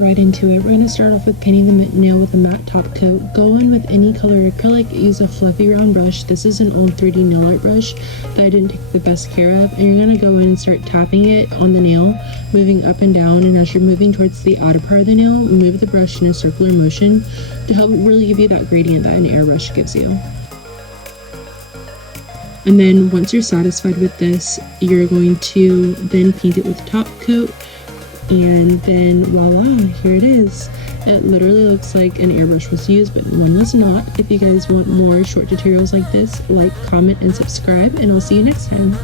right into it. We're going to start off with painting the nail with a matte top coat. Go in with any color acrylic, use a fluffy round brush. This is an old 3D nail art brush that I didn't take the best care of. And you're going to go in and start tapping it on the nail, moving up and down. And as you're moving towards the outer part of the nail, move the brush in a circular motion to help really give you that gradient that an airbrush gives you. And then once you're satisfied with this, you're going to then paint it with top coat. And then voila, here it is. It literally looks like an airbrush was used, but one was not. If you guys want more short tutorials like this, like, comment, and subscribe, and I'll see you next time.